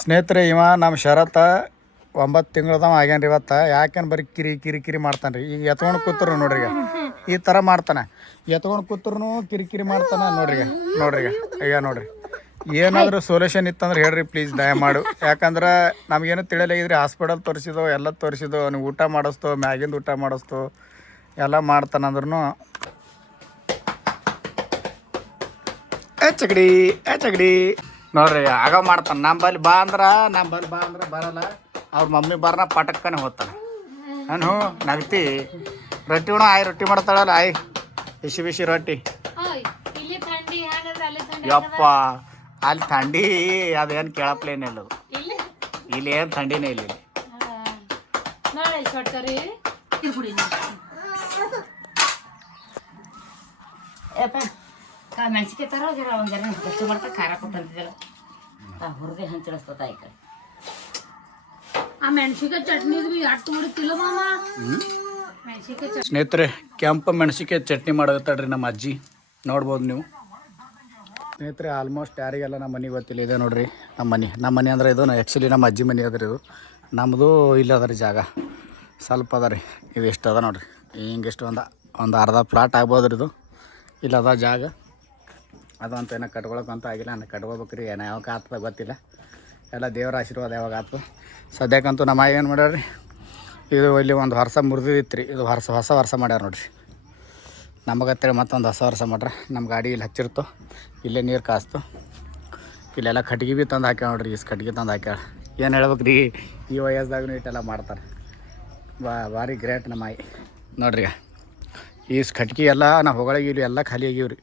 ಸ್ನೇಹಿತರೆ, ಇವ ನಮ್ಮ ಶರತ್ತ 9 ತಿಂಗಳದವ ಆಗ್ಯಾನ್ರಿ ಇವತ್ತು. ಯಾಕೇನು ಬರೀ ಕಿರಿ ಮಾಡ್ತಾನೆ ರೀ. ಈಗ ಎತ್ಕೊಂಡು ಕೂತ್ರು ನೋಡ್ರಿ, ಈ ಥರ ಮಾಡ್ತಾನೆ. ಎತ್ಕೊಂಡು ಕೂತ್ರು ಕಿರಿಕಿರಿ ಮಾಡ್ತಾನೆ ನೋಡ್ರಿ. ಈಗ ನೋಡ್ರಿ, ಏನಾದರೂ ಸೊಲ್ಯೂಷನ್ ಇತ್ತಂದ್ರೆ ಹೇಳ್ರಿ ಪ್ಲೀಸ್, ದಯಮಾಡು. ಯಾಕಂದ್ರೆ ನಮಗೇನು ತಿಳಿಯಲಾಗಿದ್ರಿ. ಹಾಸ್ಪಿಟಲ್ ತೋರಿಸಿದೋ, ಎಲ್ಲ ತೋರಿಸಿದೋ, ನೀವು ಊಟ ಮಾಡಿಸ್ತೋ, ಮ್ಯಾಗಿಂದ ಊಟ ಮಾಡಿಸ್ತೋ, ಎಲ್ಲ ಮಾಡ್ತಾನಂದ್ರೂ ಚಗಡಿ ನೋಡ್ರಿ ಆಗ ಮಾಡ್ತಾನೆ. ನಂಬಲ್ಲಿ ಬಾ ಅಂದ್ರೆ ಬರಲ್ಲ. ಅವ್ರ ಮಮ್ಮಿ ಬಾರನ ಪಟಕ್ಕನೆ ಹೋಗ್ತಾನೆ. ನಾನು ನಗ್ತಿ ರೊಟ್ಟಿ ರೊಟ್ಟಿ ಮಾಡ್ತಾಳಲ್ಲ ಬಿಸಿ ರೊಟ್ಟಿ. ಯಪ್ಪ ಅಲ್ಲಿ ಥಂಡಿ ಅದೇನು ಕೇಳಪ್ಲೇನಿಲ್ಲ. ಅದು ಇಲ್ಲಿ ಏನು ಥಂಡಿನೇ ಇಲ್ಲ. ಮೆಣಸಿಗೆ ತರ ಒಂದ್ ಜನ ಎಷ್ಟು ಮಾಡ್ತಾ ಖಾರ ಕೊಟ್ಟಂತಿದ್ದಲ್ಲ ಹುರಿದೆ ಹಂಚಿಡಿಸ್ತದ ಈ ಕಡೆ. ಆ ಮೆಣಸಿಕಾಯಿ ಚಟ್ನಿ ಅಟ್ಟು ಮಾಡುತ್ತಿಲ್ಲ ಮಾಮ. ಸ್ನೇಹಿತರೆ, ಕೆಂಪು ಮೆಣಸಿಕಾಯಿ ಚಟ್ನಿ ಮಾಡತ್ತಾಳ್ರಿ ನಮ್ಮ ಅಜ್ಜಿ. ನೋಡ್ಬೋದು ನೀವು ಸ್ನೇಹಿತರೆ. ಆಲ್ಮೋಸ್ಟ್ ಯಾರಿಗೆಲ್ಲ ನಮ್ಮ ಮನೆ ಗೊತ್ತಿಲ್ಲ. ಇದೆ ನೋಡ್ರಿ ನಮ್ಮ ಮನೆ ಅಂದ್ರೆ ಇದು ಆ್ಯಕ್ಚುಲಿ ನಮ್ಮ ಅಜ್ಜಿ ಮನೆ ಅದ ರೀ. ಇದು ನಮ್ಮದು ಇಲ್ಲ ಅದ ರೀ ಜಾಗ ಸ್ವಲ್ಪ ಅದ ರೀ. ಇದು ಎಷ್ಟು ಅದ ನೋಡ್ರಿ, ಹಿಂಗೆಷ್ಟು ಒಂದು ಅರ್ಧ ಪ್ಲಾಟ್ ಆಗ್ಬೋದು ರೀ. ಇದು ಇಲ್ಲ ಅದ ಜಾಗ ಅದು ಅಂತ ಏನೋ ಕಟ್ಕೊಳಕ್ಕಂತ ಆಗಿಲ್ಲ. ನಾನು ಕಟ್ಕೋಬೇಕ್ರಿ. ಏನೋ ಯಾವಾಗ ಆಗ್ತದ ಗೊತ್ತಿಲ್ಲ. ಎಲ್ಲ ದೇವರ ಆಶೀರ್ವಾದ ಯಾವಾಗ ಆಗ್ತದೆ. ಸದ್ಯಕ್ಕಂತೂ ನಮ್ಮ ಏನು ಮಾಡ್ಯಾರ, ಇದು ಇಲ್ಲಿ ಒಂದು ವರ್ಷ ಮುರಿದಿತ್ತು ರೀ. ಇದು ಹೊಸ ವರ್ಷ ಮಾಡ್ಯಾರ ನೋಡ್ರಿ. ನಮಗತ್ತೇಳಿ ಮತ್ತೊಂದು ಹೊಸ ವರ್ಷ ಮಾಡ್ರೆ. ನಮ್ಮ ಗಾಡಿ ಇಲ್ಲಿ ಹಚ್ಚಿರ್ತು, ಇಲ್ಲೇ ನೀರು ಕಾಸ್ತು. ಇಲ್ಲೆಲ್ಲ ಕಟ್ಗೆ ಭೀ ತಂದು ಹಾಕ್ಯಾವ ನೋಡ್ರಿ. ಇಷ್ಟು ಕಟ್ಗೆ ತಂದು ಹಾಕ್ಯಾಳ. ಏನು ಹೇಳ್ಬೇಕು ರೀ, ಈ ವಯಸ್ಸಾಗೂ ಇಟ್ಟೆಲ್ಲ ಮಾಡ್ತಾರೆ. ಭಾರಿ ಗ್ರೇಟ್ ನಮ್ಮ ಆಯಿ ನೋಡ್ರಿ. ಇಷ್ಟು ಕಟ್ಗೆ ಎಲ್ಲ ನಾವು ಹೊಗಳಿಗಿವಿ ಎಲ್ಲ ಖಾಲಿ ಆಗಿವ್ರಿ.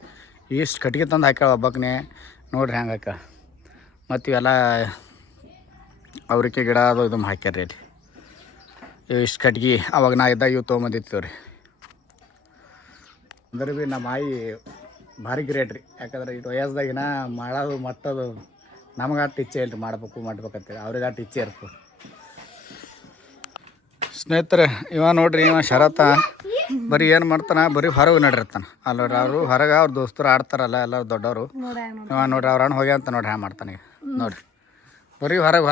ಇಷ್ಟು ಕಟ್ಗೆ ತಂದು ಹಾಕ್ಯಾಳ ಒಬ್ಬಕ್ಕನೆ ನೋಡ್ರಿ ಹೆಂಗೆ ಹಾಕ್ಯಾಳ. ಮತ್ತು ಇವೆಲ್ಲ ಅವ್ರಿಕೆ ಗಿಡ ಅದು ಇದು ಹಾಕ್ಯಾರ ಇಲ್ಲಿ. ಇಷ್ಟು ಕಟ್ಗೆ ಅವಾಗ ನಾ ಇದ್ದಾಗ ಇವು ತೊಗೊಂಬಂದಿರ್ತೀವಿ ರೀ. ಅಂದ್ರೆ ಭೀ ನಮ್ಮ ಆಯಿ ಭಾರಿ ಗ್ರೇಟ್ ರೀ. ಯಾಕಂದ್ರೆ ಇಟ್ಟು ವಯಸ್ಸದಾಗಿನ ಮಾಡೋದು ಮಟ್ಟೋದು ನಮಗೆ ಅಷ್ಟು ಇಚ್ಛೆ ಇಲ್ಲ ರೀ. ಮಾಡ್ಬೇಕಂತೇಳಿ ಅವ್ರಿಗೆ ಅಷ್ಟು ಇಚ್ಛೆ ಇರ್ತದೆ. ಸ್ನೇಹಿತರೆ, ಇವ ನೋಡ್ರಿ, ಇವ ಶರತ್ತ ಬರೀ ಏನು ಮಾಡ್ತಾನೆ, ಬರೀ ಹೊರಗೆ ನಡಿರ್ತಾನೆ. ಅಲ್ಲಿ ನೋಡ್ರಿ ಅವರು ಹೊರಗೆ ಅವ್ರ ದೋಸ್ತರು ಆಡ್ತಾರಲ್ಲ ಎಲ್ಲರೂ ದೊಡ್ಡವರು. ಇವ ನೋಡ್ರಿ ಅವ್ರ ಅಣ್ಣ ಹೋಗಿ ಅಂತ ನೋಡ್ರಿ ಹ್ಯಾಂಗ ಮಾಡ್ತಾನೆ ಈಗ ನೋಡ್ರಿ. ಬರೀ ಹೊರಗೆ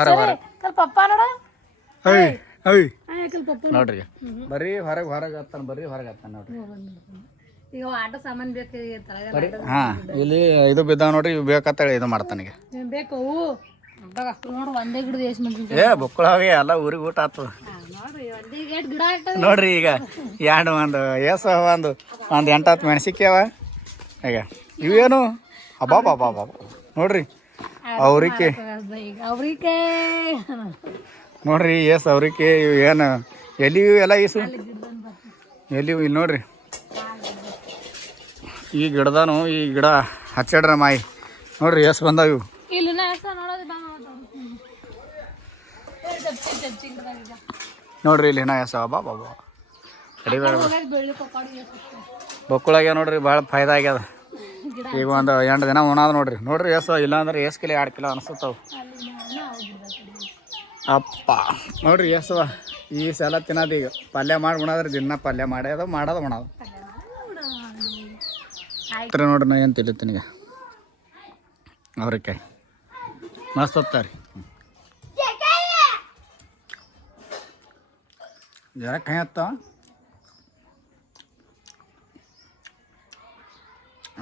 ನೋಡ್ರಿ, ಬರೀ ಹೊರಗೆ ಹತ್ತಾನ ನೋಡ್ರಿ. ಹಾಂ, ಇಲ್ಲಿ ಇದು ಬಿದ್ದಾವ ನೋಡ್ರಿ. ಇವು ಬೇಕಂತೇಳಿ ಇದು ಮಾಡ್ತಾನೀಗ. ಬುಕ್ಕಳಾಗೆ ಎಲ್ಲ ಊರಿಗೆ ಊಟ ಆಗ್ತದ ನೋಡ್ರಿ. ಈಗ ಒಂದು 8-10 ಮೆಣಸಿಕ್ಯಾವ. ಈಗ ಇವೇನು ಅಬ್ಬಾ ನೋಡ್ರಿ. ಅವ್ರಿಕೆ ನೋಡ್ರಿ, ಅವ್ರಿಕೆ ಇವು ಏನು ಎಲ್ಲಿ ಎಲ್ಲ ಈಸು ಎಲ್ಲಿ ಇಲ್ಲಿ ನೋಡ್ರಿ. ಈ ಗಿಡದಾನು ಈ ಗಿಡ ಹಚ್ಚಾಡ್ರ ಮಾಯಿ ನೋಡ್ರಿ ಬಂದಾವ ಇವು. ನೋಡ್ರಿ ಇಲ್ಲಿ ಬಾಬಾ ಅಡಿಬೇಡ ಬೊಕ್ಕಳಾಗ್ಯ ನೋಡ್ರಿ. ಭಾಳ ಫಾಯ್ದಾ ಆಗ್ಯದ. ಈಗ ಒಂದು 8 ದಿನ ಉಣಾದ ನೋಡ್ರಿ. ಇಲ್ಲಾಂದ್ರೆ 2 ಕಿಲೋ 2 ಕಿಲೋ ಅನಿಸ್ತವ. ಅಪ್ಪ ನೋಡ್ರಿ ಈ ಸಲ ತಿನ್ನೋದು. ಈಗ ಪಲ್ಯ ಮಾಡಿ ಉಣಾದ್ರೆ ದಿನ ಪಲ್ಯ ಮಾಡೋದು ಉಣೋದು ನೋಡ್ರಿ. ನಾ ಏನು ತಿಳಿತೀನಿ ಈಗ ಅವ್ರಿಕಾಯಿ ಮಸ್ತ್ ಹೋಗ್ತಾರೆ. ಜರ ಕೈ ಹತ್ತಾವ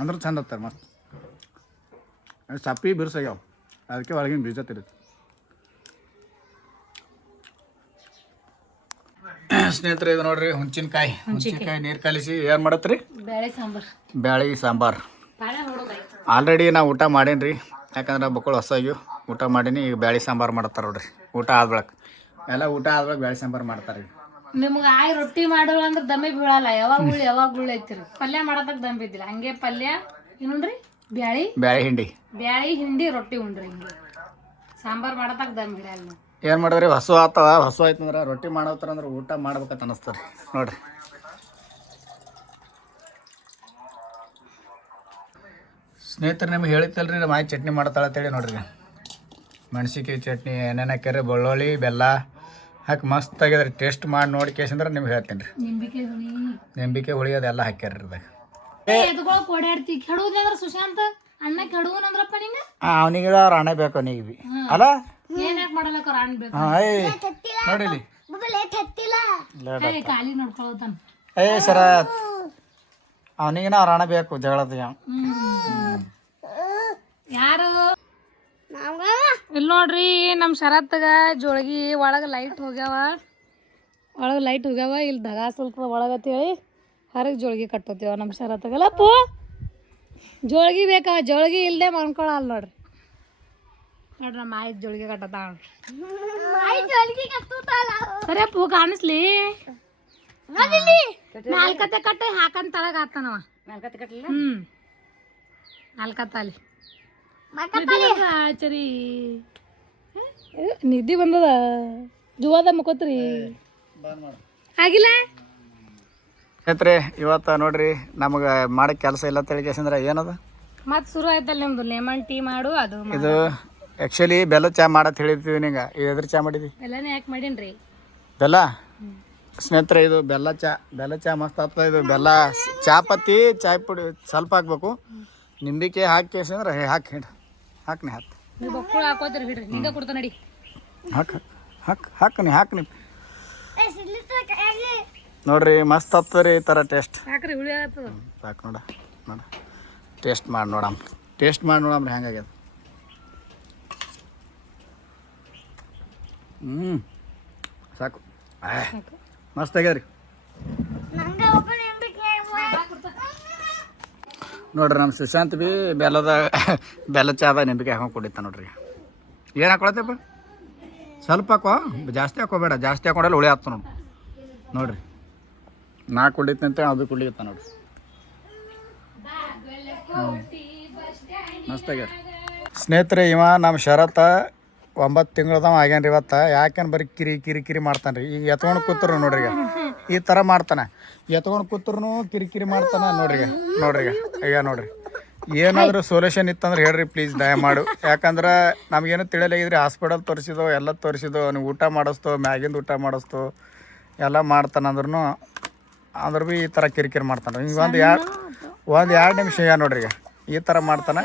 ಅಂದ್ರೆ ಚಂದ ಹತ್ತಾರೆ ಮಸ್ತ್. ಸಪ್ಪಿ ಬಿರ್ಸಾಗ್ಯಾವ, ಅದಕ್ಕೆ ಒಳಗಿನ ಬೀಜ ತಿರುತ್ತೆ. ಸ್ನೇಹಿತರೆ, ಇದು ನೋಡ್ರಿ ಹುಂಚಿನಕಾಯಿ ನೀರು ಕಲಿಸಿ ಏನು ಮಾಡತ್ರಿ, ಬ್ಯಾಳಿ ಸಾಂಬಾರು. ಆಲ್ರೆಡಿ ನಾವು ಊಟ ಮಾಡೀನಿ ರೀ. ಯಾಕಂದ್ರೆ ಮಕ್ಕಳು ಹೊಸಾಗಿ ಊಟ ಮಾಡೀನಿ. ಈಗ ಬ್ಯಾಳಿ ಸಾಂಬಾರು ಮಾಡ್ತಾರೆ ನೋಡ್ರಿ. ಊಟ ಆದ್ಬಳಕ್ ಬ್ಯಾಳಿ ಸಾಂಬಾರು ಮಾಡ್ತಾರೆ. ನಿಮ್ಗೆ ರೊಟ್ಟಿ ಮಾಡೋಣ ಅಂದ್ರೆ ದಮ್ಮೆ ಬೀಳಲ್ಲ. ಯಾವಾಗ ಬೀಳೈತಿರಿ. ಪಲ್ಯ ಮಾಡೋದಕ್ಕೆ ದಮ್ ಬಿದ್ದಿಲ್ಲ. ಹಂಗೆ ಪಲ್ಯ ಏನುಣ್ರಿ, ಬ್ಯಾಳಿ ಹಿಂಡಿ ರೊಟ್ಟಿ ಉಣ್ರಿ. ಹಿಂಗೆ ಸಾಂಬಾರು ಮಾಡೋದಕ್ಕೆ ದಮ್ ಬಿಡಲ್ಲ. ಏನು ಮಾಡಿದ್ರಿ, ಹಸು ಆಯ್ತಂದ್ರೆ ರೊಟ್ಟಿ ಮಾಡೋತಾರಂದ್ರೆ ಊಟ ಮಾಡ್ಬೇಕಂತ ಅನಿಸ್ತಾರೆ ನೋಡ್ರಿ. ಸ್ನೇಹಿತರೆ, ನಿಮ್ಗೆ ಹೇಳಿತ್ತಲ್ರಿ ನಮ್ಮ ಆಯಿ ಚಟ್ನಿ ಮಾಡ್ತಾಳೆ ಅಂತೇಳಿ ನೋಡ್ರಿ. ಮೆಣಸಿಕಾಯಿ ಚಟ್ನಿ ಏನೇನು ಹಾಕ್ಯಾರ, ಬೆಳ್ಳುಳ್ಳಿ ಬೆಲ್ಲ ಹಾಕಿ ಮಸ್ತ್ ಆಗ್ಯದ್ರಿ. ಟೇಸ್ಟ್ ಮಾಡಿ ನೋಡಿ ಕೇಸಂದ್ರೆ ನಿಮ್ಗೆ ಹೇಳ್ತೀನಿ ರೀ. ನಿಂಬಿಕೆ ಹುಳಿ ಅದೆಲ್ಲ ಹಾಕ್ಯಾರ ಅದಾಗ. ಎದ್ಕೊಳಕ್ ಓಡಾಡ್ತಿ ಕೆಡುವುದಂದ್ರ ಸುಶಾಂತ್ ಅಣ್ಣ ಕೆಡುವನಂದ್ರಪ್ಪ ನಿಂಗ ಅವನಿಗೆ ಅವ್ರ ಅಣ್ಣ ಬೇಕು ಅವನಿಗೆ ಬಿ ಅಲ್ಲ ಏನ್ ಯಾಕೆ ಮಾಡಲಕ್ಕ ಅವ್ರ ಅಣ್ಣ ಬೇಕು ನೋಡಿಲಿ ಖಾಲಿ ನೋಡ್ಕೊಳತಾನ ಸರ ಅವನಿಗಿನ ಅವ್ರ ಅಣ್ಣ ಬೇಕು ಜಗಳದ ಯಾರು ಇಲ್ಲಿ ನೋಡ್ರಿ ನಮ್ಮ ಶರತ್ಗ ಜೋಳಗಿ ಒಳಗೆ ಲೈಟ್ ಹೋಗ್ಯಾವ ಇಲ್ಲಿ ದಗ ಸ್ವಲ್ಪ ಒಳಗತ್ತೇಳಿ ಹೊರಗೆ ಜೋಳಗಿ ಕಟ್ಟೋತೀವ ನಮ್ಮ ಶರತ್ಗಲ್ಲಪ್ಪು ಜೋಳಗಿ ಬೇಕಾವ ಜೋಳಗಿ ಇಲ್ಲದೆ ಮಾಡ್ಕೊಳಲ್ಲ ನೋಡ್ರಿ ನಮ್ಮ ಆಯ್ತು ಜೋಳಿಗೆ ಕಟ್ಟತ್ತ ಸರಿ ಪೂ ಕಾಣಿಸ್ಲಿ ನಾಲ್ಕತ್ತೆ ಕಟ್ಟೆ ಹಾಕಂತ ತಳಗ ಆತನವ ನಾಲ್ಕತ್ತ ಅಲ್ಲಿ ಚರಿ ನಿದ್ದೆ ಬಂದದ ಜುವಾದ ಮುಕೋತ್ರಿ ಆಗಿಲ್ಲ ಸ್ನೇಹಿತರೆ ಇವತ್ತು ನೋಡ್ರಿ ನಮಗೆ ಮಾಡೋ ಕೆಲಸ ಇಲ್ಲ ತಿಳಿಕೇಸಂದ್ರೆ ಏನದ ಮತ್ತೆ ಶುರು ಆಯ್ತಲ್ಲ ನಿಮ್ದು ಲೆಮನ್ ಟೀ ಮಾಡು ಅದು ಇದು ಆ್ಯಕ್ಚುಲಿ ಬೆಲ್ಲ ಚಾ ಮಾಡತ್ ಹೇಳಿರ್ತೀವಿ ನಿಂಗೆ ಎದ್ರ ಚಾ ಮಾಡಿದ್ವಿ ಎಲ್ಲಾನೇ ಯಾಕೆ ಮಾಡೀನ್ರಿ ಬೆಲ್ಲ ಸ್ನೇಹಿತರೆ ಇದು ಬೆಲ್ಲ ಚಾ ಮಸ್ತ್ ಆಗ್ತದೆ ಇದು ಬೆಲ್ಲ ಚಾ ಪತ್ತಿ ಚಾಯ್ ಪುಡಿ ಸ್ವಲ್ಪ ಹಾಕ್ಬೇಕು ನಿಂಬಿಕೆ ಹಾಕಿ ಅಂದ್ರೆ ಹಾಕಿ ಹಾಕ್ನಿ ನೀವು ಬಕ್ಕುಳ ಹಾಕೋತೀರಿ ಬಿಡ್ರಿ ನಿಂಗೆ ಕೊಡ್ತಾ ನಡಿ ಹಾಕ್ನಿ ನೋಡ್ರಿ ಮಸ್ತ್ ಆಗ್ತದೆ ಈ ಥರ ಟೇಸ್ಟ್ ಸಾಕ್ರಿ ಹುಳಿ ಆಗ್ತದ ಸಾಕು ನೋಡ ಟೇಸ್ಟ್ ಮಾಡಿ ನೋಡಮ್ರಿ ಹೆಂಗಾಗ್ಯದ ಸಾಕು ಮಸ್ತ್ ಆಗ್ಯದ್ರಿ ನೋಡ್ರಿ ನಮ್ಮ ಸುಶಾಂತ್ ಬಿ ಬೆಲ್ಲ ಚಾದ ನಿಂಬಿಕೆ ಹಾಕೊಂಡು ಕುಡಿತ ನೋಡ್ರಿ ಏನು ಹಾಕೊಳತ್ತಪ್ಪ ಸ್ವಲ್ಪ ಹಾಕೋ ಜಾಸ್ತಿ ಹಾಕೋಬೇಡ ಜಾಸ್ತಿ ಹಾಕೊಂಡಲ್ಲಿ ಹುಳಿ ಆಗ್ತ ನೋಡ್ರಿ ನಾ ಕುಡಿತಂತೆ ಅದು ಕುಡಿಯುತ್ತ ನೋಡ್ರಿ ಮಸ್ತ್ ಆಗ್ಯಾರ ಸ್ನೇಹಿತರೆ ಇವ ನಮ್ಮ ಶರತ್ತ 9 ತಿಂಗಳದವ ಆಗ್ಯಾನ್ರಿ ಇವತ್ತು ಯಾಕೇನು ಬರೀ ಕಿರಿಕಿರಿ ಮಾಡ್ತಾನೆ ರೀ ಈಗ ಎತ್ಕೊಂಡು ಕೂತ್ರು ನೋಡ್ರಿ ಈ ಥರ ಮಾಡ್ತಾನೆ ಎತ್ಕೊಂಡು ಕೂತ್ರು ಕಿರಿಕಿರಿ ಮಾಡ್ತಾನೆ ನೋಡ್ರಿ ಈಗ ನೋಡ್ರಿ ಏನಾದರೂ ಸೊಲ್ಯೂಷನ್ ಇತ್ತಂದ್ರೆ ಹೇಳ್ರಿ ಪ್ಲೀಸ್ ದಯಮಾಡು ಯಾಕಂದ್ರೆ ನಮಗೇನು ತಿಳಿಯಲಾಗಿದ್ರಿ ಹಾಸ್ಪಿಟಲ್ ತೋರಿಸಿದೋ ಎಲ್ಲ ತೋರಿಸಿದೋ ನೀವು ಊಟ ಮಾಡಿಸ್ತೋ ಮ್ಯಾಗಿಂದ ಊಟ ಮಾಡಿಸ್ತೋ ಎಲ್ಲ ಮಾಡ್ತಾನೆ ಅಂದ್ರೂ ಭೀ ಈ ಥರ ಕಿರಿಕಿರಿ ಮಾಡ್ತಾನೆ ಹಿಂಗೆ ಒಂದು 2 ನಿಮಿಷ ನೋಡ್ರಿ ಈಗ ಈ ಥರ ಮಾಡ್ತಾನೆ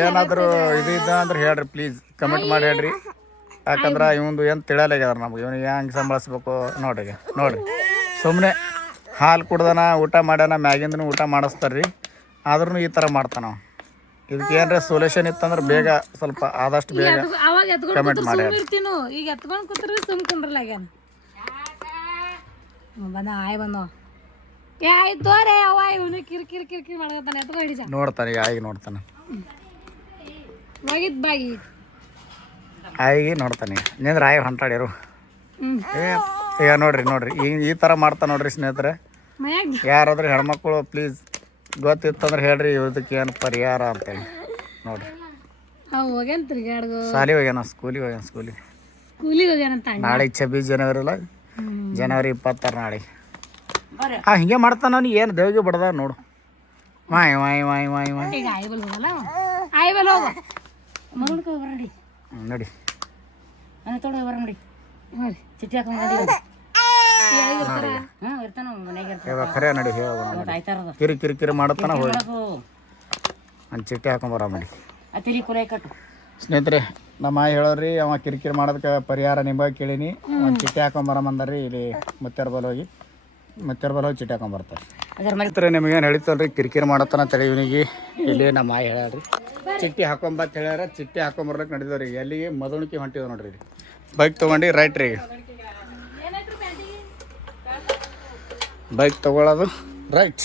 ಏನಾದರೂ ಇದು ಅಂದ್ರೆ ಹೇಳ್ರಿ ಪ್ಲೀಸ್ ಕಮೆಂಟ್ ಮಾಡಿ ಹೇಳ್ರಿ ಯಾಕಂದ್ರೆ ಇವಂದು ಏನು ತಿಳಿಯಲಾಗ್ಯದ ನಮ್ಗೆ ಇವನಿಗೆ ಹೆಂಗೆ ಸಂಭಾಳಿಸ್ಬೇಕು ನೋಡ್ರಿ ಸುಮ್ಮನೆ ಹಾಲು ಕುಡ್ದಾನ ಊಟ ಮಾಡ್ಯಾನ ಮ್ಯಾಗಿಂದನೂ ಊಟ ಮಾಡಿಸ್ತಾರೆ ರೀ ಆದ್ರೂ ಈ ಥರ ಮಾಡ್ತಾನ ಇದಕ್ಕೆ ಏನಾರ ಸೊಲ್ಯೂಷನ್ ಇತ್ತಂದ್ರೆ ಬೇಗ ಸ್ವಲ್ಪ ಆದಷ್ಟು ಬೇಗ ಕಮೆಂಟ್ ಮಾಡಿ ಈಗ ಎತ್ಕೊಂಡು ಕೂತ್ರಿ ಸುಮ್ ಕುಂಡ್ರಲಾಗ್ಯಾನ ಬಂದೋ ಆಯ್ತು ರೇ ಅವ ಇವನು ಕಿರಿಕಿರಿ ಮಾಡ್ತಾನೆ ಎತ್ಕೊ ಹಿಡಿಸ ನೋಡ್ತಾನೆ ಆಯಿಗೆ ನೋಡ್ತಾನೆ ಹೋಗಿದ್ ಬಾಗಿ ಆಯಿಗೆ ನೋಡ್ತಾನೆ ನಿಂದ್ರೆ ಆಯಿ ಹೊಂಟಾಡ್ಯಾರು ಈಗ ನೋಡ್ರಿ ಈ ಥರ ಮಾಡ್ತಾನೆ ನೋಡ್ರಿ ಸ್ನೇಹಿತರೆ ಯಾರಾದ್ರೂ ಹೆಣ್ಮಕ್ಳು ಪ್ಲೀಸ್ ಗೊತ್ತಿತ್ತಂದ್ರೆ ಹೇಳ್ರಿ ಇದಕ್ಕೆ ಏನು ಪರಿಹಾರ ಅಂತೇಳಿ ನೋಡ್ರಿ ಹೋಗ್ಯಾನ ತಿರ್ಗಾಡ್ಗೋ ಶಾಲೆ ಹೋಗ್ಯಾನ ಸ್ಕೂಲಿಗೆ ಹೋಗ್ಯಾನಂತ ನಾಳೆ 26 ಜನವರಿ ಅಲ್ಲ ಜನವರಿ 26 ನಾಳೆ ಹಿಂಗೆ ಮಾಡ್ತಾನ ಅವ್ನಿಗೆ ಏನು ದೇವಿಗೆ ಬಡ್ದ ನೋಡು ವಾಯ್ ಈಗ ಆಯ್ಬಲ್ ಹೋಗಲ್ಲ ಆಯ್ಬಲ್ ಹೋಗ ಮರುಡ್ಕೊ ಬರಡಿ ನಡಿ ಮನೆ ತೊಡ ಬರ ನೋಡಿ ಚಿಟ್ಟಿ ಹಾಕೊಂಡು ಇರ್ತಾನ ಮನೆಗೆ ಖರೆ ನಡಿ ಕಿರಿಕಿರಿ ಮಾಡತ್ತಾನ ಹೋಗಿ ಒಂದು ಚಿಟ್ಟಿ ಹಾಕೊಂಬರ ಮಾಡಿ ಸ್ನೇಹಿತರೆ ನಮ್ಮ ಹೇಳೋರಿ ಅವ ಕಿರಿಕಿರಿ ಮಾಡೋದಕ್ಕೆ ಪರಿಹಾರ ನಿಂಬ ಕೇಳೀನಿ ಒಂದು ಚಿಟ್ಟಿ ಹಾಕೊಂಬರಮಂದ್ರಿ ಇಲ್ಲಿ ಮುತ್ಯಾರ ಬಲ್ ಹೋಗಿ ಚಿಟ್ಟಿ ಹಾಕೊಂಬರ್ತಾರೆ ಸ್ನೇಹಿತರೆ ನಿಮಗೇನು ಹೇಳಿತ್ತಲ್ರಿ ಕಿರಿಕಿರಿ ಮಾಡತ್ತಾನ ತಲೆ ಇವನಿಗೆ ಇಲ್ಲಿ ನಮ್ಮ ಆಯಿ ಹೇಳ್ರಿ ಚಿಟ್ಟಿ ಹಾಕೊಂಬತ್ ಹೇಳ್ಯಾರ ಚಿಟ್ಟಿ ಹಾಕೊಂಬರ್ಲಿಕ್ಕೆ ನಡೀದವ್ರಿ ಎಲ್ಲಿಗೆ ಮದುವಣಿಕೆ ಹೊಂಟಿದ ನೋಡ್ರಿ ಬೈಕ್ ತೊಗೊಂಡು ರೈಟ್ ರೀ ಬೈಕ್ ತೊಗೊಳೋದು ರೈಟ್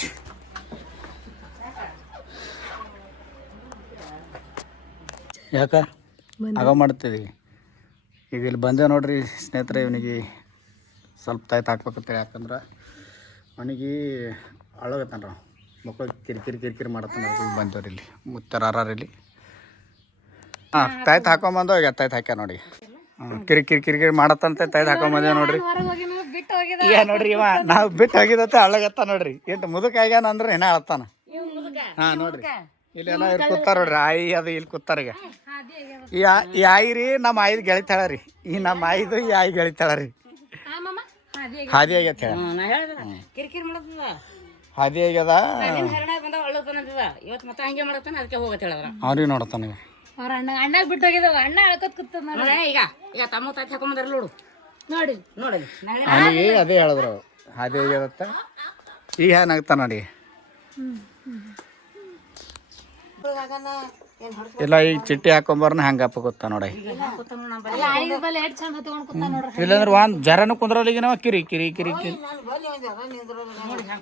ಯಾಕ ಆಗ ಮಾಡ್ತಿದ್ದೀವಿ ಈಗ ಇಲ್ಲಿ ಬಂದೆ ನೋಡ್ರಿ ಸ್ನೇಹಿತರೆ ಇವನಿಗೆ ಸ್ವಲ್ಪ ತಾಯ್ತು ಹಾಕ್ಬೇಕಂತೇಳಿ ಯಾಕಂದ್ರೆ ಅವನಿಗೆ ಅಳಗತ್ತಾನ ಮಕ್ಕಳು ಕಿರಿಕಿರಿ ಮಾಡತ್ತಾನ ಬಂದವ್ರಿ ಇಲ್ಲಿ ಮುತ್ತರ ಇಲ್ಲಿ ತಾಯ್ತು ಹಾಕೊಂಬಂದು ಈಗ ತಾಯ್ತು ಹಾಕ್ಯ ನೋಡಿ ಕಿರಿಕಿರಿ ಮಾಡತ್ತಂತೆ ತಾಯ್ತು ಹಾಕೊಂಬಂದೇವ್ ನೋಡ್ರಿ ಈಗ ನೋಡ್ರಿ ಇವ ನಾವು ಬಿಟ್ಟು ಹೋಗಿದತ್ತ ಅಳಗತ್ತ ನೋಡ್ರಿ ಎಷ್ಟು ಮುದುಕ ಆಗ್ಯಾನ ಅಂದ್ರೆ ಏನ ಅಳತ್ತಾನ ನೋಡ್ರಿ ಇಲ್ಲೆಲ್ಲ ಇಲ್ಲಿ ಕೂತಾರ ನೋಡ್ರಿ ಆಯಿ ಅದು ಇಲ್ಲಿ ಕೂತಾರ ಈಗ ಈ ಆಯಿ ರೀ ನಮ್ಮ ಆಯಿದ್ ಗೆಳಿತಾಳ ರೀ ಈ ನಮ್ಮ ಆಯಿದು ಈ ಆಯಿ ಗೆಳಿತಾಳ ರೀ ಹಾದಿ ಆಗ್ಯದ ಹೇಳ ಹಾದಿ ಆಗ್ಯದ ಅಂತಿದ ಇವತ್ತು ಮತ್ತೆ ಹಂಗೆ ಮಾಡತ್ತಾನ ಅದಕ್ಕೆ ಹೋಗತ್ತೆ ಹೇಳಿದ್ರ ಅವ್ರಿಗೆ ನೋಡತ್ತಾನ ಈಗ. ಅವ್ರ ಅಣ್ಣಾಗ ಬಿಟ್ಟು ಹೋಗಿದಾವ ಅಣ್ಣ ಅಳ್ಕೊತ್ ಕೂತದ ನೋಡಿ ನೋಡ ಈಗ ತಮ್ಮ ತಾಯಿ ಹಾಕೊಂಬಂದ್ರ ನೋಡು ನೋಡಿ ನೋಡಿ ನಾಳೆ ಅವನಿಗೆ ಅದೇ ಹೇಳಿದ್ರು ಅದೇ ಹೇಗತ್ತ ಈಗ ಏನಾಗ್ತಾ ನೋಡಿ. ಇಲ್ಲ ಈಗ ಚಿಟ್ಟಿ ಹಾಕೊಂಬರ್ನ ಹಂಗಪ್ಪ ಗೊತ್ತಾ ನೋಡಿ. ಐದು ಬಲ್ಲಿ ಎಷ್ಟು ಚಂದ ಹತ್ಕೊಂಡ್ ಕೂತ ನೋಡ್ರಿ. ಇಲ್ಲಾಂದ್ರೆ ಒಂದು ಜರನು ಕುಂದ್ರಲ್ಲಿಗೆ ನಾವು ಕಿರಿ ಕಿರಿ ಕಿರಿ ಕಿರಿ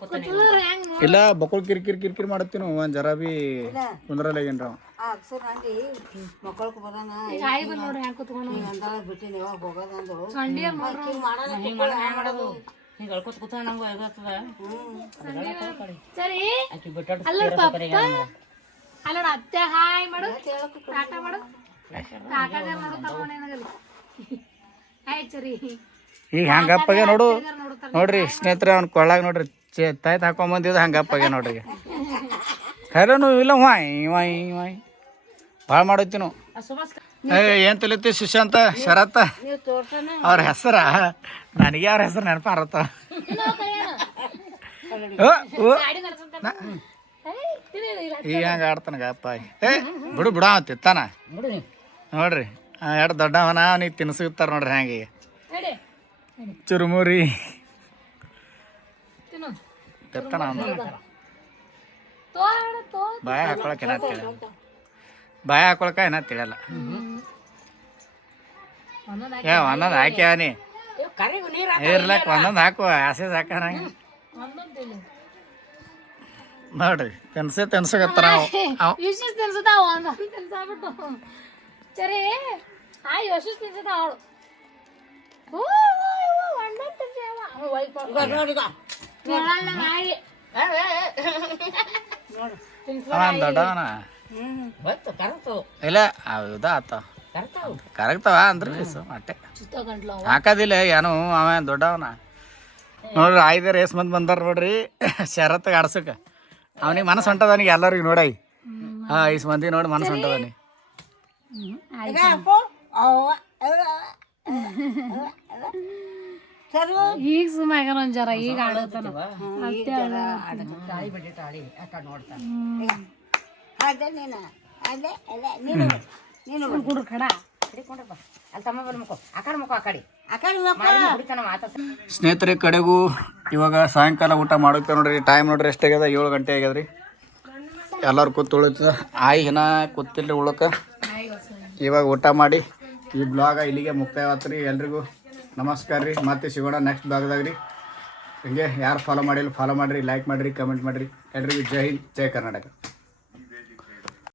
ಕೂತ್ರು ಹೆಂಗ್ ಇಲ್ಲ ಬಕ್ಕಳು ಕಿರಿ ಕಿರಿ ಕಿರಿ ಕಿರಿ ಮಾಡುತ್ತೀವಿ ನಾವು ಒಂದು ಜರ ಬಿ ಕುಂದ್ರಲ್ಲಾಗೇನ್ರಿ ಅವ. ಮಕ್ಕൾക്ക് ಬರೋಣ ಈಗ ಐ ಬಲ್ಲಿ ನೋಡ್ರಿ ಹೆಂಗ್ ಕೂತ್ಕೊಂಡು ಅಂದಾಳ ಬಿಟ್ಟಿನಿ ಯಾವಾಗ ಹೋಗೋದಂದ್ರು ಸಂಡಿಯ ನೋಡ್ರಿ ಹಿಂಗೆ ಮಾಡೋದು ಹಿಂಗೆ ಅಳ್ಕೊತ ಕೂತ ನಮ್ಗೆ ಇದಾಗ್ತದ ಸರಿ ಆಕಿ ಬಿಟ್ಟಾಟ ಅಲ್ಲ ಪಾಪ ಅಲ್ಲ ಅತ್ತೆ ಹಾಯ್ ಮಾಡು ಟಾಟಾ ಮಾಡು ಕಾಕಾಗ ನೋಡು ತಗೊಂಡೇನಾಗಲ್ಲ ಹಾಯ್ ಸರಿ ಈಗ ಹಂಗಪ್ಪಗೆ ನೋಡು ನೋಡ್ರಿ ಸ್ನೇಹಿತರೆ ಅವ್ನ ಕೊಳ್ಳಾಗ ನೋಡ್ರಿ ತಾಯ್ತು ಹಾಕೊಂಬಂದಿದ್ದು ಹಂಗಪ್ಪಗೆ ನೋಡ್ರಿ ಖರೇನು ಇಲ್ಲ ವಾಯ್ ವಾಯ್ ವಾಯ್ ಭಾಳ ಮಾಡತ್ತಿ ನಾವು. ಸುಭಾಸ್ ಏನು ತಿಳಿತಿ ಸುಶಾಂತ ಶರತ್ತ ಅವ್ರ ಹೆಸರ ನನಗೆ ಅವ್ರ ಹೆಸರು ನೆನಪಾರತ್ತ. ಗಾಡಿ ನಡ್ಸಂತ ಈಗ ಹಂಗೆ ಆಡ್ತಾನ ಗಪ್ಪ ಏ ಬಿಡು ಬಿಡ ಅವ ತಿತ್ತಾನ ಬಿಡು ನೀವು ನೋಡ್ರಿ ಎರಡು ದೊಡ್ಡವನ ಅವನಿಗೆ ತಿನ್ಸಿರ್ತಾರ ನೋಡ್ರಿ ಹಂಗೆ ನಡಿ ಚುರುಮುರಿ ತಿನ್ನು ತಿತ್ತಾನ ಅವನು. ತೋ ಬಾಯ ಹಾಕೊಳಕ್ಕೆ ಏನ ತಿಳಿಯಲ್ಲ, ಬಾಯ ಹಾಕೊಳಕ ಏನ ತಿಳಿಯಲ್ಲ. ಒಂದೊಂದು ಹಾಕ್ಯಾವನಿ ಕರಿಗೂ ನೀರು ಇರ್ಲಕ್ಕ ಒಂದೊಂದು ಹಾಕು ಆಸೆ ಹಾಕಾರ ನೋಡ್ರಿ ತಿನ್ಸಕತ್ತಾರ ಯೋಶಿಸ್ ತಿನ್ಸತಾವ ಒಂದೊಂದು ತಿನ್ಸಾಬಿಟ್ಟು ಸರಿ ಹಾಯ್ ಯೋಶಿಸ್ ತಿನ್ಸತ ಅವಳು ಅಣ್ಣ ತಿನ್ಸಾವ ನೋಡಿದ ಕೇಳಲ್ಲ ನಾಯಿ ಅವನ್ ದೊಡ್ಡವನ ಗೊತ್ತು ಕರೆಕ್ಟು ಇಲ್ಲ ಇದ ಆತ ಕರೆಕ್ಟಾವು ಕರಗ್ತಾವ ಅಂದ್ರೆ ಅಟ್ಟೆ ಚಿತ್ತ ಗಂಟ್ಲು ಹಾಕೋದಿಲ್ಲ ಏನು ಅವ ದೊಡ್ಡವನ ನೋಡ್ರಿ 5 ರೇಸ್ ಮಂದಿ ಬಂದಾರ ನೋಡ್ರಿ ಶರತ್ಗೆ ಆಡ್ಸಕ್ಕೆ. ಅವನಿಗೆ ಮನಸ್ಸು ಹೊಂಟದವನಿಗೆ ಎಲ್ಲರಿಗೂ ನೋಡಾಯಿ 5 ಮಂದಿ ನೋಡಿ ಮನಸ್ಸು ಹೊಂಟದವನಿ. ಈಗ ಸುಮ್ಮಾಗ ಒಂದ್ ಜರ ಈಗ ಆಡತಾನ ತಾಳಿ ಬಿಟ್ಟು ತಾಳಿ ಅಕ್ಕ ನೋಡ್ತಾನೆ ಅದೇ ನೀನು ಅದೇ ಅದೇ ನೀನು ನೀನು ಕುಡ್ರು ಕಡ ಹಿಡ್ಕೊಂಡ್ರಪ್ಪ ಅಲ್ಲಿ ತಮ್ಮ ಬಂದು ಮುಖ ಆ ಕಡೆ ಮುಖ ಆ ಕಡೆ ಆ ಕಡೆ ಮಕ್ಕಳು ಹುಡುತನ ಮಾತಾಡ್ಸ ಸ್ನೇಹಿತರೆ ಕಡೆಗೂ ಇವಾಗ ಸಾಯಂಕಾಲ ಊಟ ಮಾಡೋಕೆ ನೋಡ್ರಿ ಟೈಮ್ ನೋಡ್ರಿ ಎಷ್ಟಾಗ್ಯದ 7 ಗಂಟೆ ಆಗ್ಯದ್ರಿ. ಎಲ್ಲರೂ ಕೂತು ಉಳಿತದ ಆಯಿನ ಕೂತಿಲ್ರಿ ಉಳಕ್ಕೆ. ಇವಾಗ ಊಟ ಮಾಡಿ ಈ ಬ್ಲಾಗ ಇಲ್ಲಿಗೆ ಮುಕ್ತಾಯವಾತ್ರಿ. ಎಲ್ರಿಗೂ ನಮಸ್ಕಾರ ರೀ. ಮತ್ತೆ ಸಿಗೋಣ ನೆಕ್ಸ್ಟ್ ಬ್ಲಾಗ್ದಾಗ ರೀ. ಹಿಂಗೆ ಯಾರು ಫಾಲೋ ಮಾಡಿಲ್ಲ ಫಾಲೋ ಮಾಡಿರಿ, ಲೈಕ್ ಮಾಡಿರಿ, ಕಮೆಂಟ್ ಮಾಡಿರಿ. ಎಲ್ರಿಗೂ ಜೈ ಹಿಂದ್, ಜೈ ಕರ್ನಾಟಕ.